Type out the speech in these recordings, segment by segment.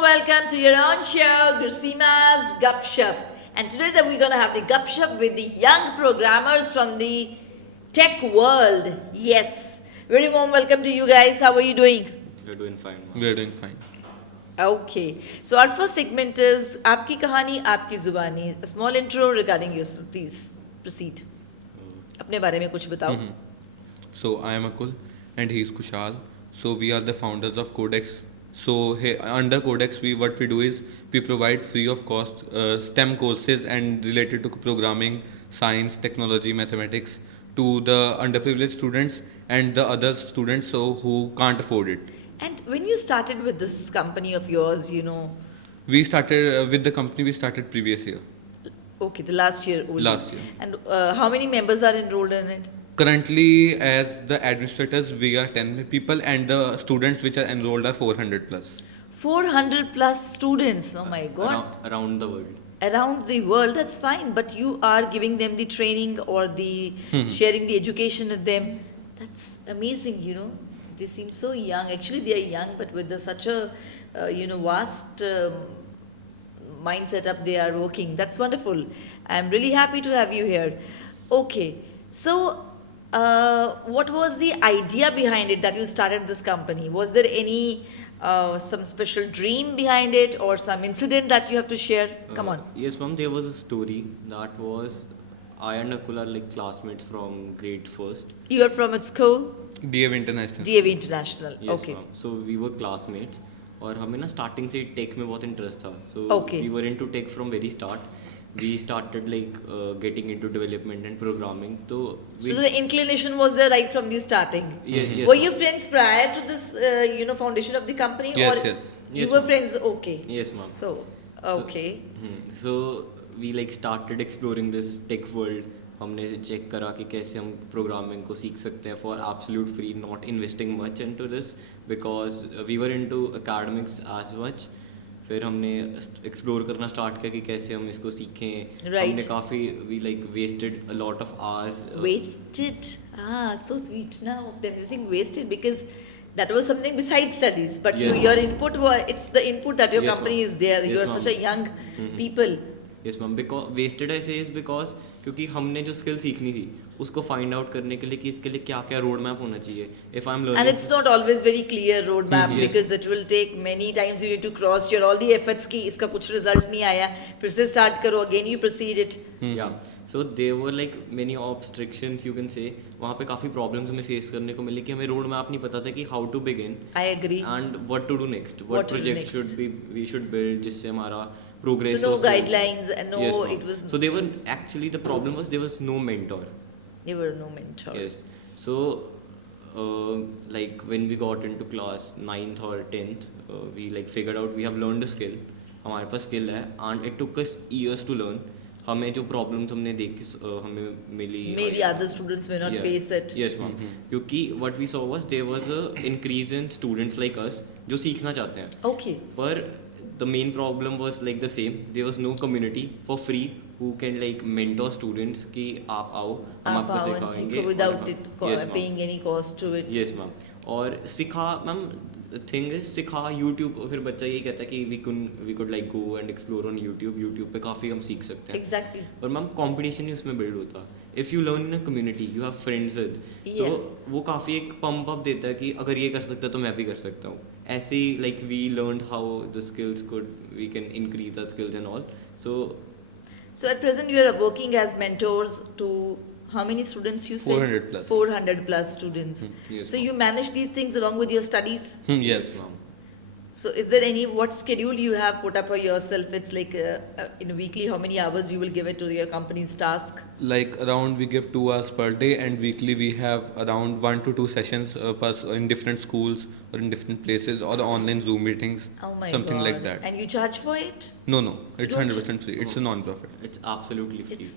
welcome to your own show, Gurseema's Gup-shup. And today we're going to have the Gup-shup with the young programmers from the tech world. Yes. Very warm welcome to you guys. How are you doing? We're doing fine. We are doing fine. Okay. So our first segment is Aapki Kahani, Aapki Zubani. A small intro regarding yourself. Please proceed. अपने बारे में कुछ बताओ. So I am Akul and he is Kushal. So we are the founders of CODEX. So under CODEX, what we do is we provide free of cost STEM courses and related to programming, science, technology, mathematics to the underprivileged students and the other students who can't afford it. And when you started with this company of yours, We started with the company. We started previous year. Okay, the last year only. Last year. And how many members are enrolled in it? Currently, as the administrators, we are 10 people, and the students which are enrolled are 400 plus. 400 plus students. Oh my God. Around the world. Around the world, that's fine. But you are giving them the training or the sharing the education with them. That's amazing, They seem so young. Actually, they are young, but with such a, vast mind setup they are working. That's wonderful. I'm really happy to have you here. Okay. So, what was the idea behind it that you started this company? Was there any some special dream behind it or some incident that you have to share? Come on. Yes, ma'am. There was a story that was I and Akul are like classmates from grade first. You are from its school? DAV International. DAV International. Yes, Okay. ma'am. So we were classmates. और हमें ना starting से take में बहुत interest था so Okay. We were into tech from very start we started like getting into development and programming तो So the inclination was there right from the starting. yes, Were you friends prior to this, foundation of the company? Yes, or yes. You Yes, were ma'am. friends, okay. yes ma'am So, okay. so we like started exploring this tech world हमने check करा कि कैसे हम programming को सीख सकते हैं for absolute free not investing much into this because we were into academics as much फिर हमने एक्सप्लोर करना स्टार्ट किया कि कैसे हम इसको सीखें Right. हमने काफ़ी we like wasted a lot of hours Wasted. So sweet now. They're using wasted because that was something besides studies. But Yes, your ma'am. input it's the input that your Yes, company ma'am. is there. Yes, You are ma'am. such a young people. Yes ma'am because wasted ऐसे is because क्योंकि हमने जो skill सीखनी थी उसको find out करने के लिए कि इसके लिए क्या क्या रोड मैप होना चाहिए if I am And learning it's not always very clear roadmap Yes. because it will take many times you need to cross your all the efforts की इसका कुछ result नहीं आया फिर से start करो again you proceed it. या so there were like many obstructions you can say वहाँ पे काफ़ी प्रॉब्लम्स हमें फेस करने को मिली कि हमें रोड मैप नहीं पता था कि how to begin I agree. And what to do next What what to do project next. Should be we should build जिससे हमारा progress So no guidelines and no it was so there were actually the problem was there was no mentor there were no mentor. yes so like when we got into class 9th or 10th we like figured out we have learned a skill हमारे पास skill है and it took us years to learn हमें जो problems हमने देखी हमें मिली Maybe other students may not Yeah. face it. yes ma'am क्योंकि what we saw was there was a increase in students like us जो सीखना चाहते हैं Okay. पर the main problem was like the same there was no community for free who can like mentor students कि आप आओ हम आप आपको आओ and सिखाएंगे सीखो without और it yes, ma'am. paying any cost to it. yes ma'am और सिखा मैम थिंग इज सिखा यूट्यूब फिर बच्चा ये कहता है कि we could like go and explore on YouTube पे काफ़ी हम सीख सकते हैं Exactly. पर मैम कंपटीशन ही उसमें बिल्ड होता if you learn in a community you have friends with तो Yeah. वो काफ़ी एक पंप अप देता है कि अगर ये कर सकता है तो मैं भी कर सकता हूँ ऐसे ही like we learn how the skills could we can increase our skills and all so So at present you are working as mentors to how many students you said? 400 plus. 400 plus students. yes, So you manage these things along with your studies. Yes. ma'am. So is there any what schedule you have put up for yourself? It's like in a weekly how many hours you will give it to your company's task? Like around we give 2 hours per day, and weekly we have around 1 to 2 sessions in different schools or in different places or online Zoom meetings, Oh my something God. like that. And you charge for it? No, it's don't 100% free. It's a non-profit. It's absolutely free. It's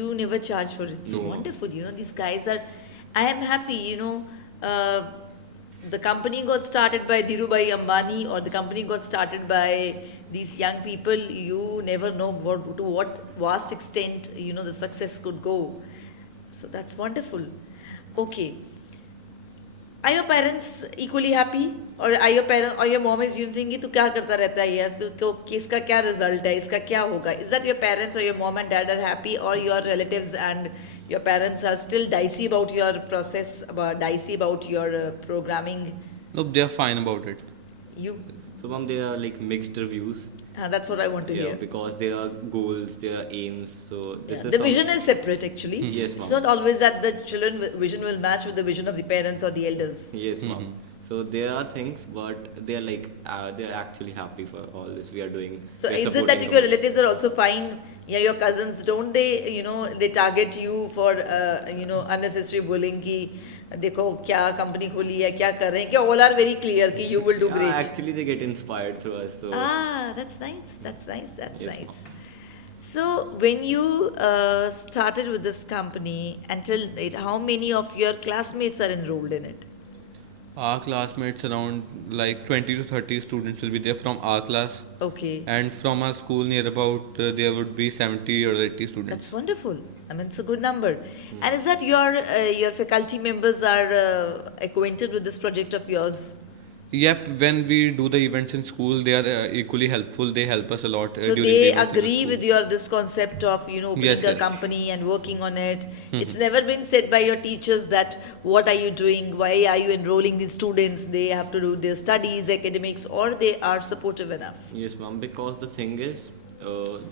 you never charge for it. It's No. wonderful. These guys are. I am happy. The company got started by Dhirubhai Ambani or the company got started by these young people. You never know to what vast extent the success could go. So that's wonderful. Okay. Are your parents equally happy? Or are your parents or your mom is using कि तू क्या करता रहता है यार तू इसका क्या result है इसका क्या होगा? Is that your parents or your mom and dad are happy, or your relatives and your parents are still dicey about your process, dicey about your programming? Nope, they are fine about it. You, So ma'am, there are like mixed reviews. that's what I want to Yeah, hear. because there are goals, there are aims. So this Yeah. is The some- vision is separate actually. Yes, It's ma'am. not always that the children vision will match with the vision of the parents or the elders. Yes, ma'am. So there are things, but they are like they are actually happy for all this we are doing. So We are is it that supporting your them. relatives are also fine? Yeah, your cousins, don't they, they target you for, unnecessary bullying ki, देखो क्या company खोली है क्या कर रहे हैं क्या all are very clear कि you will do Yeah, great. actually, they get inspired through us. So That's nice. That's nice. That's Yes, nice. So when you started with this company until date, how many of your classmates are enrolled in it? Our classmates, around like 20 to 30 students will be there from our class, Okay. and from our school near about there would be 70 or 80 students. That's wonderful. I mean, it's a good number. And is that your faculty members are acquainted with this project of yours? Yep, when we do the events in school, they are equally helpful. They help us a lot. So during they the events in the agree school. with your this concept of opening Yes, a yes. company and working on it. It's never been said by your teachers that what are you doing? Why are you enrolling these students? They have to do their studies, academics, or they are supportive enough. yes, ma'am. Because the thing is,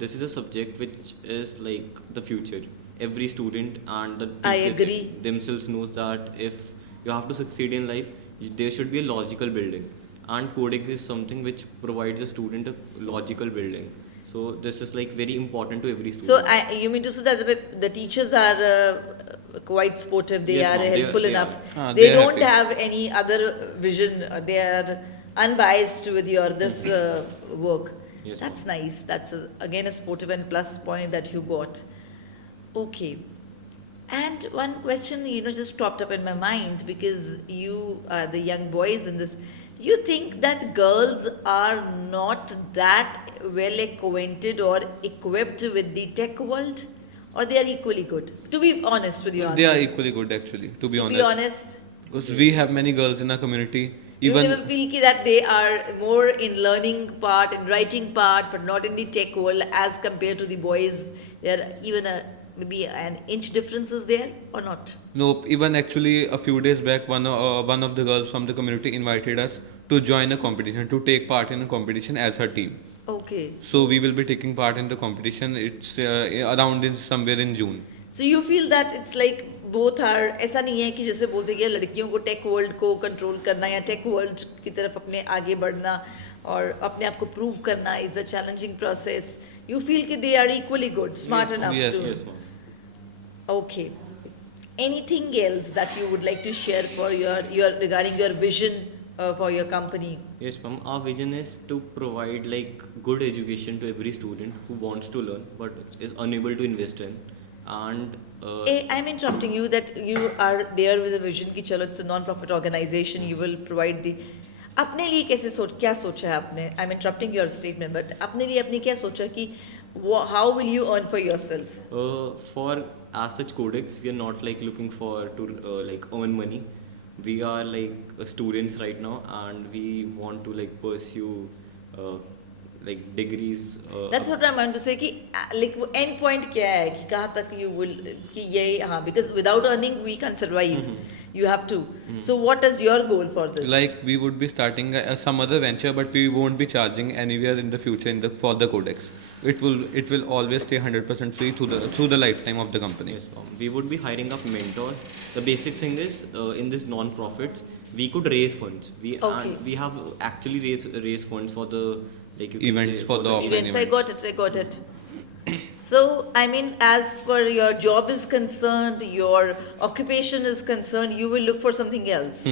this is a subject which is like the future. Every student and the I teachers agree. themselves knows that if you have to succeed in life, there should be a logical building, and coding is something which provides the student a logical building. So this is like very important to every student. So you mean to say that the teachers are quite supportive, they Yes, are ma'am, they helpful are- they enough. are. They They are don't happy. have any other vision. They are unbiased with your this work. Yes, That's nice. That's again a sportive and plus point that you got. Okay. And one question, just popped up in my mind because you are the young boys in this. You think that girls are not that well acquainted or equipped with the tech world, or they are equally good? To be honest with you, They are equally good actually, to be to honest. be honest, Because we have many girls in our community. you Even never feel that they are more in learning part, in writing part, but not in the tech world as compared to the boys. There are even maybe an inch differences there or not? nope. Even actually a few days back, one of the girls from the community invited us to join a competition, to take part in a competition as her team. Okay. So we will be taking part in the competition. It's around somewhere in June. So you feel that it's like both are, ऐसा नहीं है कि जैसे बोलते हैं कि लड़कियों को टेक वर्ल्ड को कंट्रोल करना या टेक वर्ल्ड की तरफ अपने आगे बढ़ना और अपने आप को प्रूव करना is a challenging process. You feel that they are equally good, smart Yes, ma'am. enough Yes, to. Yes, ma'am. Okay. Anything else that you would like to share for your regarding your vision for your company? Yes, ma'am. Our vision is to provide like good education to every student who wants to learn but is unable to invest in. And I'm interrupting you that you are there with a vision कि चलो it's a non-profit organization, you will provide the. अपने लिए कैसे क्या सोचा है आपने? I'm interrupting your statement, but अपने लिए आपने क्या सोचा कि how will you earn for yourself? for as such CODEX, we are not like looking for to like earn money. We are like students right now, and we want to like pursue like degrees. That's what I'm trying to say कि like वो end point क्या है कि कहाँ तक you will कि ये हाँ, because without earning we can't survive. You have to. So what is your goal for this? Like we would be starting some other venture, but we won't be charging anywhere in the future for the CODEX. It will always stay 100% free through the lifetime of the company. Yes, ma'am. We would be hiring up mentors. The basic thing is in this non-profits, we could raise funds. We have actually raised funds for the like you can Events say, for the offline Events. I got it. So, I mean, as for your job is concerned, your occupation is concerned, you will look for something else.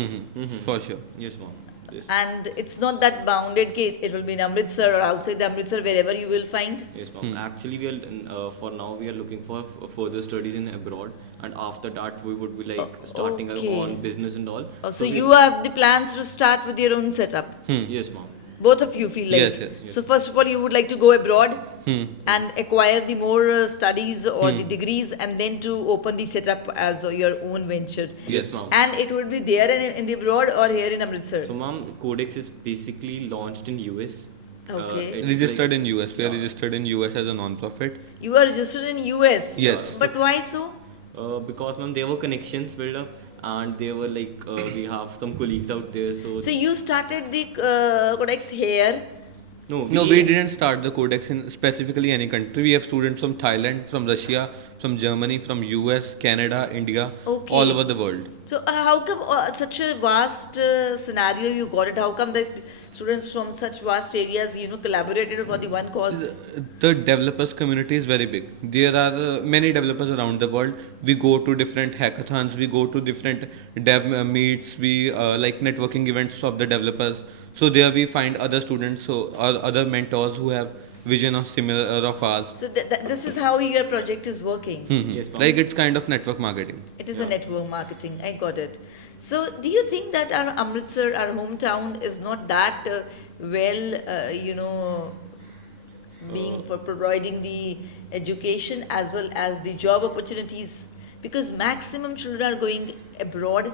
For sure. Yes, ma'am. Yes. And it's not that bounded कि it will be in Amritsar or outside the Amritsar, wherever you will find. Yes, ma'am. Actually, we are for now we are looking for further studies in abroad, and after that we would be like starting our okay. own business and all. So we- you have the plans to start with your own setup. Yes, ma'am. Both of you feel like. Yes, yes, yes. So first of all, you would like to go abroad Hmm. and acquire the more studies or the Hmm. degrees, and then to open the setup as your own venture. Yes, ma'am. And it would be there in the abroad or here in Amritsar. So, ma'am, Codex is basically launched in US. Okay. It's Registered like- in US. We are Yeah. registered in US as a non-profit. You are registered in US. Yes. But why so? Because, ma'am, there were connections built up, and they were like we have some colleagues out there. So, So you started the Codex here. No, we didn't start the Codex in specifically any country. We have students from Thailand, from Russia, from Germany, from US, Canada, India, Okay. all over the world. So how come such a vast scenario you got it? How come the students from such vast areas, collaborated for the one cause? The developers community is very big. There are many developers around the world. We go to different hackathons, we go to different dev meets, we like networking events of the developers. So there we find other students or other mentors who have vision of similar of ours. So this is how your project is working. Yes, ma'am. Like it's kind of network marketing. It is a Yeah. network marketing. I got it. So do you think that our Amritsar, our hometown, is not that being for providing the education as well as the job opportunities? Because maximum children are going abroad,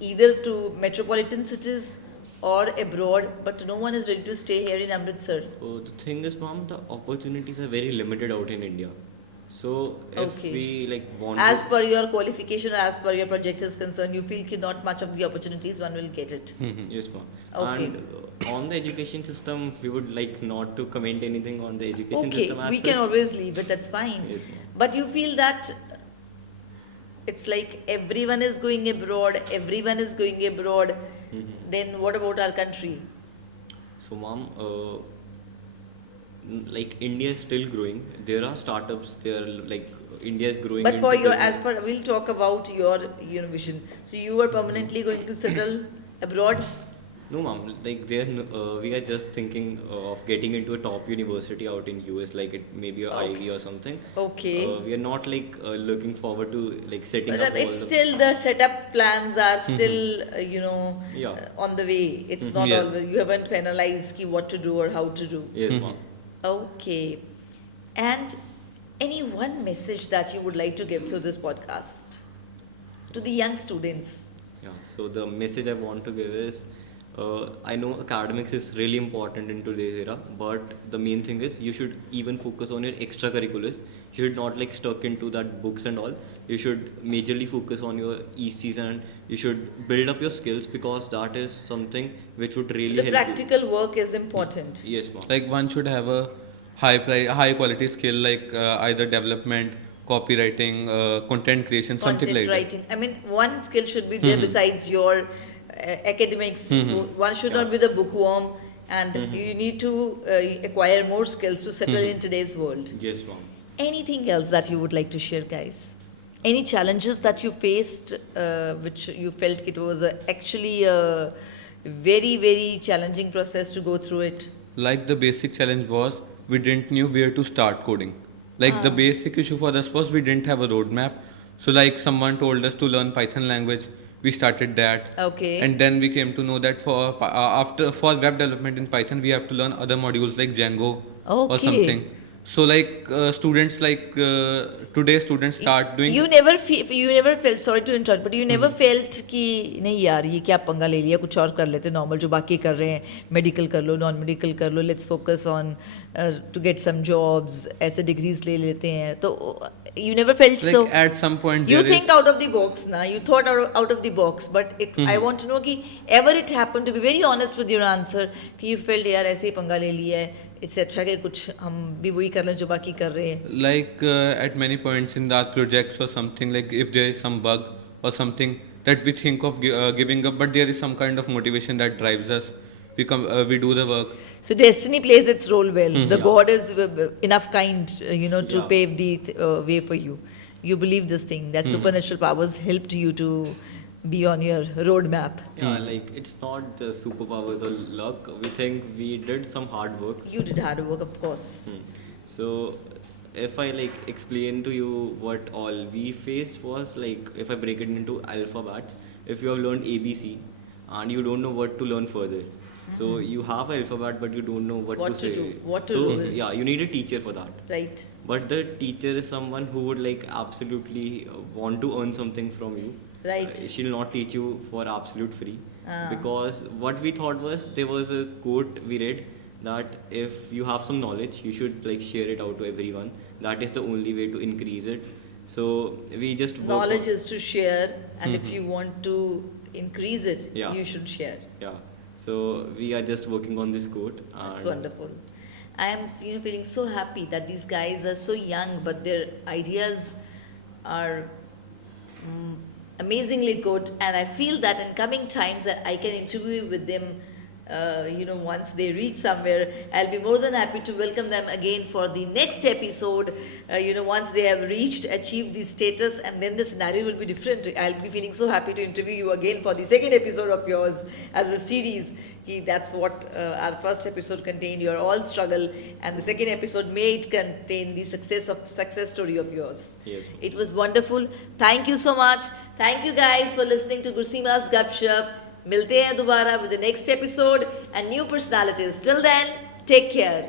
either to metropolitan cities or abroad, but no one is ready to stay here in Amritsar. The thing is, ma'am, the opportunities are very limited out in India. So if Okay. we like want As to, per your qualification or as per your project is concerned, you feel ki not much of the opportunities one will get it. yes, ma'am. Okay. And on the education system, we would like not to comment anything on the education Okay, system as we can such. always leave it, that's fine. Yes, ma'am. But you feel that it's like everyone is going abroad, everyone is going abroad, then what about our country? So, ma'am, like India is still growing. There are startups. There are like India is growing. But for into your, business. as for, we'll talk about your vision. So you are permanently going to settle abroad? No, ma'am. Like there, we are just thinking of getting into a top university out in US, like it maybe a Okay. Ivy or something. Okay. We are not like looking forward to like setting But up all it's the. still the setup plans are still, Yeah. on the way. It's not Yes. all, you haven't finalized ki what to do or how to do. Yes, ma'am. Okay. And any one message that you would like to give through this podcast to the young students? Yeah. So the message I want to give is, I know academics is really important in today's era, but the main thing is you should even focus on your extracurriculars. You should not like stuck into that books and all. You should majorly focus on your ECs and you should build up your skills because that is something which would really The help practical work is important. you. Yes, ma'am. Like one should have a high quality skill like either development, copywriting, content creation, something Content like writing. I mean, one skill should be there besides your academics. One should not be the bookworm, and you need to acquire more skills to settle in today's world. Yes, ma'am. Anything else that you would like to share, guys? Any challenges that you faced, which you felt it was actually a very, very challenging process to go through it? that. Like the basic challenge was we didn't knew where to start coding. Like the basic issue for us was we didn't have a roadmap. So like someone told us to learn Python language, we started that. Okay. And then we came to know that for web development in Python we have to learn other modules like Django or Okay. something. So like students like today students start doing You never felt, sorry to interrupt, but you never felt कि नहीं यार ये क्या पंगा ले लिया, कुछ और कर लेते नॉर्मल जो बाकी कर रहे हैं, मेडिकल कर लो, नॉन मेडिकल कर लो, let's focus on to get some jobs, ऐसे डिग्रीज ले लेते हैं, तो you never felt like so. at some point You there think is- out of the box now. You thought out of the box, but I want to know कि ever it happened, to be very honest with your answer, कि you felt यार ऐसे ही पंगा ले लिया है, इससे अच्छा कि कुछ हम भी वही कर लें जो बाकी कर रहे हैं. like at many points in that projects or something, like if there is some bug or something that we think of giving up, but there is some kind of motivation that drives us. We do the work. So destiny plays its role well. The Yeah. God is enough kind, to Yeah. pave the way for you. You believe this thing that supernatural powers helped you to be on your roadmap. Yeah, like it's not just superpowers or luck. We think we did some hard work. You did hard work, of course. So if I like explain to you what all we faced was like if I break it into alphabets, if you have learned ABC and you don't know what to learn further, So you have an alphabet, but you don't know what, What to to say. do, what to so do. yeah, you need a teacher for that. Right. But the teacher is someone who would like absolutely want to earn something from you. Right. She'll not teach you for absolute free. Ah. Because what we thought was, there was a quote we read that if you have some knowledge, you should like share it out to everyone. That is the only way to increase it. So we just work Knowledge on- is to share, and if you want to increase it, Yeah. you should share. Yeah. So we are just working on this quote. That's and wonderful. I am feeling so happy that these guys are so young, but their ideas are amazingly good, and I feel that in coming times that I can interview with them. Once they reach somewhere, I'll be more than happy to welcome them again for the next episode. Once they have achieved the status, and then the scenario will be different. I'll be feeling so happy to interview you again for the second episode of yours as a series. That's what our first episode contained, your all struggle, and the second episode may it contain the success story of yours. Yes. It was wonderful. Thank you so much. Thank you guys for listening to Gurseema's Gup-shup. मिलते हैं दोबारा with the next episode and new personalities. Till then, take care.